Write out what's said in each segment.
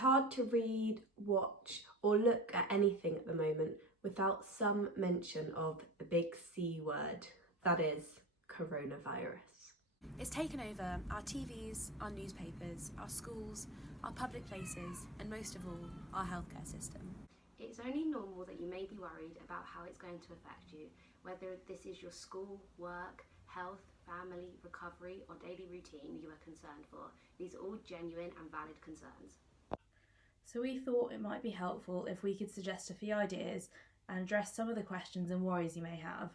hard to read, watch or look at anything at the moment without some mention of the big C word, that is coronavirus. It's taken over our TVs, our newspapers, our schools, our public places, and most of all, our healthcare system. It's only normal that you may be worried about how it's going to affect you, whether this is your school, work, health, family, recovery or daily routine you are concerned for. These are all genuine and valid concerns. So we thought it might be helpful if we could suggest a few ideas and address some of the questions and worries you may have.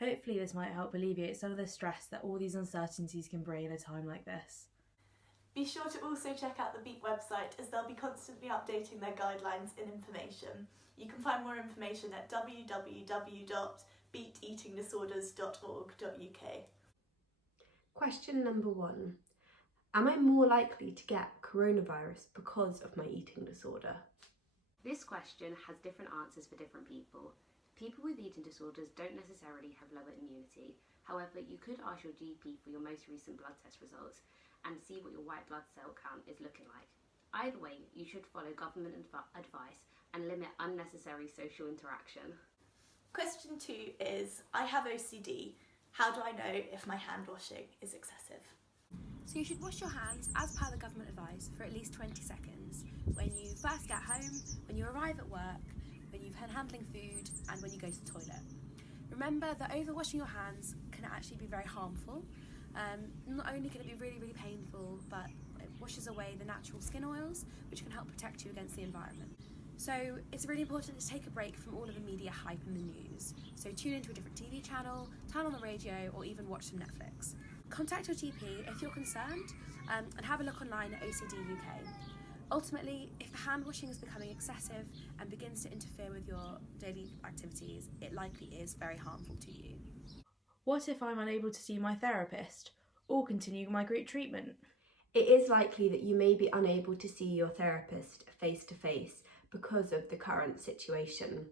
Hopefully this might help alleviate some of the stress that all these uncertainties can bring in a time like this. Be sure to also check out the BEAT website, as they'll be constantly updating their guidelines and information. You can find more information at www.beateatingdisorders.org.uk. Question number 1. Am I more likely to get coronavirus because of my eating disorder? This question has different answers for different people. People with eating disorders don't necessarily have lower immunity. However, you could ask your GP for your most recent blood test results and see what your white blood cell count is looking like. Either way, you should follow government advice and limit unnecessary social interaction. Question 2 is, I have OCD. How do I know if my hand washing is excessive? So you should wash your hands as per the government advice for at least 20 seconds when you first get home, when you arrive at work, when you've been handling food and when you go to the toilet. Remember that overwashing your hands can actually be very harmful. Not only can it be really, really painful, but it washes away the natural skin oils, which can help protect you against the environment. So it's really important to take a break from all of the media hype and the news. So tune into a different TV channel, turn on the radio, or even watch some Netflix. Contact your GP if you're concerned, and have a look online at OCD UK. Ultimately, if the hand washing is becoming excessive and begins to interfere with your daily activities, it likely is very harmful to you. What if I'm unable to see my therapist or continue my group treatment? It is likely that you may be unable to see your therapist face to face because of the current situation.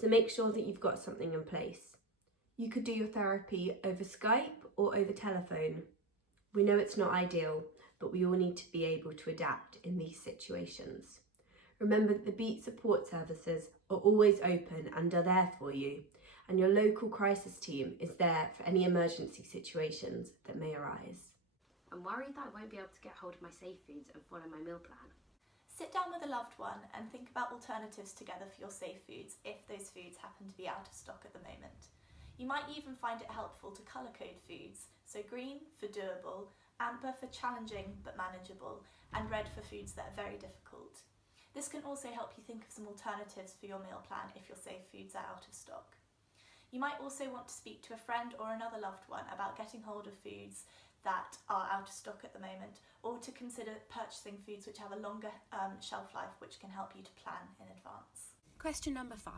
So make sure that you've got something in place. You could do your therapy over Skype or over telephone. We know it's not ideal, but we all need to be able to adapt in these situations. Remember that the BEAT support services are always open and are there for you, and your local crisis team is there for any emergency situations that may arise. I'm worried that I won't be able to get hold of my safe foods and follow my meal plan. Sit down with a loved one and think about alternatives together for your safe foods if those foods happen to be out of stock at the moment. You might even find it helpful to colour code foods, so green for doable, amber for challenging but manageable, and red for foods that are very difficult. This can also help you think of some alternatives for your meal plan if your safe foods are out of stock. You might also want to speak to a friend or another loved one about getting hold of foods that are out of stock at the moment, or to consider purchasing foods which have a longer shelf life, which can help you to plan in advance. Question number 5.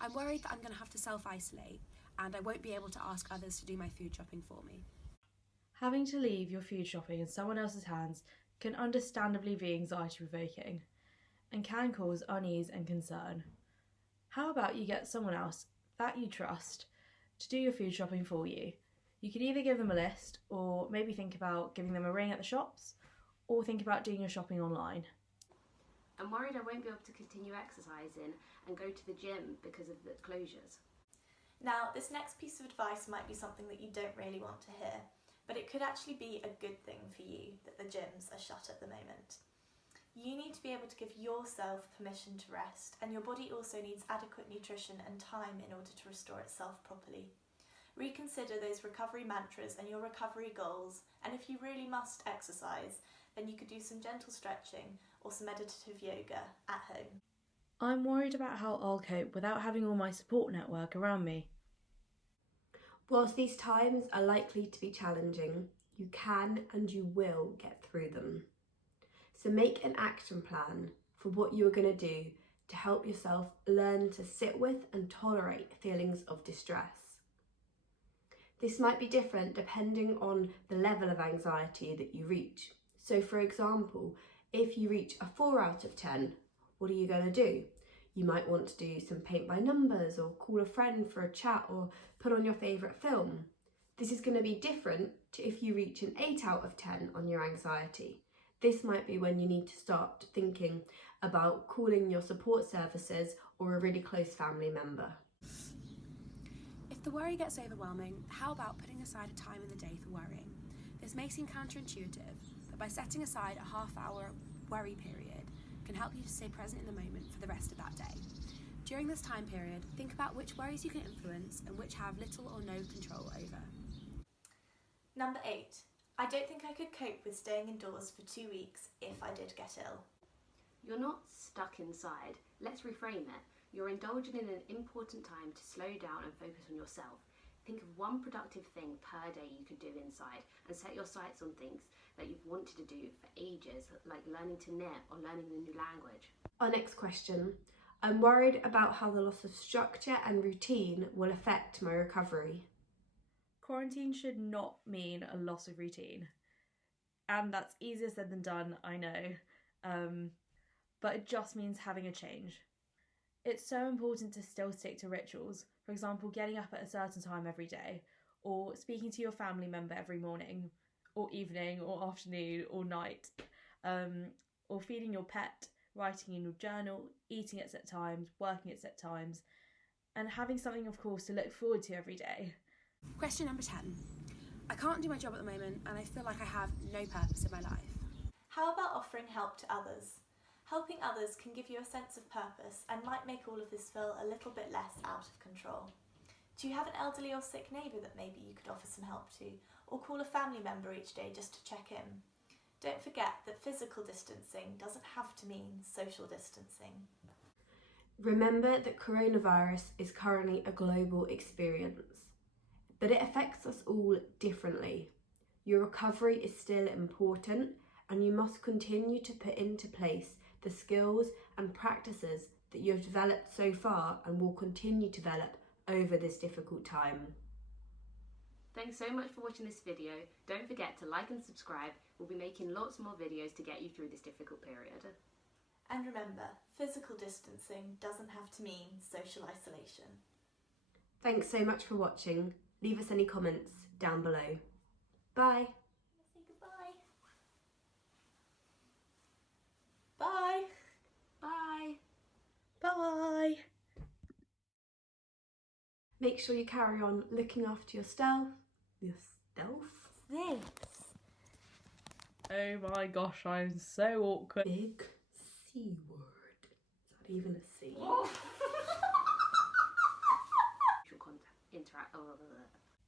I'm worried that I'm going to have to self-isolate and I won't be able to ask others to do my food shopping for me. Having to leave your food shopping in someone else's hands can understandably be anxiety-provoking and can cause unease and concern. How about you get someone else that you trust to do your food shopping for you? You could either give them a list, or maybe think about giving them a ring at the shops, or think about doing your shopping online. I'm worried I won't be able to continue exercising and go to the gym because of the closures. Now, this next piece of advice might be something that you don't really want to hear, but it could actually be a good thing for you that the gyms are shut at the moment. You need to be able to give yourself permission to rest, and your body also needs adequate nutrition and time in order to restore itself properly. Reconsider those recovery mantras and your recovery goals, and if you really must exercise, then you could do some gentle stretching or some meditative yoga at home. I'm worried about how I'll cope without having all my support network around me. Whilst these times are likely to be challenging, you can and you will get through them. So make an action plan for what you are going to do to help yourself learn to sit with and tolerate feelings of distress. This might be different depending on the level of anxiety that you reach. So for example, if you reach a 4 out of 10, what are you going to do? You might want to do some paint by numbers, or call a friend for a chat, or put on your favourite film. This is going to be different to if you reach an 8 out of 10 on your anxiety. This might be when you need to start thinking about calling your support services or a really close family member. If the worry gets overwhelming, how about putting aside a time in the day for worrying? This may seem counterintuitive, but by setting aside a half-hour worry period can help you to stay present in the moment for the rest of that day. During this time period, think about which worries you can influence and which have little or no control over. Number 8. I don't think I could cope with staying indoors for 2 weeks if I did get ill. You're not stuck inside. Let's reframe it. You're indulging in an important time to slow down and focus on yourself. Think of one productive thing per day you could do inside and set your sights on things that you've wanted to do for ages, like learning to knit or learning a new language. Our next question. I'm worried about how the loss of structure and routine will affect my recovery. Quarantine should not mean a loss of routine. And that's easier said than done, I know. But it just means having a change. It's so important to still stick to rituals. For example, getting up at a certain time every day, or speaking to your family member every morning, or evening, or afternoon, or night, or feeding your pet, writing in your journal, eating at set times, working at set times, and having something, of course, to look forward to every day. Question number 10. I can't do my job at the moment and I feel like I have no purpose in my life. How about offering help to others? Helping others can give you a sense of purpose and might make all of this feel a little bit less out of control. Do you have an elderly or sick neighbour that maybe you could offer some help to, or call a family member each day just to check in? Don't forget that physical distancing doesn't have to mean social distancing. Remember that coronavirus is currently a global experience, but it affects us all differently. Your recovery is still important, and you must continue to put into place the skills and practices that you have developed so far and will continue to develop over this difficult time. Thanks so much for watching this video. Don't forget to like and subscribe. We'll be making lots more videos to get you through this difficult period. And remember, physical distancing doesn't have to mean social isolation. Thanks so much for watching. Leave us any comments down below. Bye. Say goodbye. Bye. Bye! Bye! Make sure you carry on looking after yourself. This. Oh my gosh, I'm so awkward. Big C word. Is that even a C? Interact.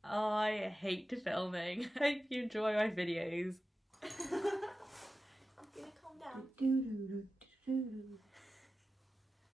I hate filming. Hope you enjoy my videos. I'm gonna calm down. Do, do, do, do, do.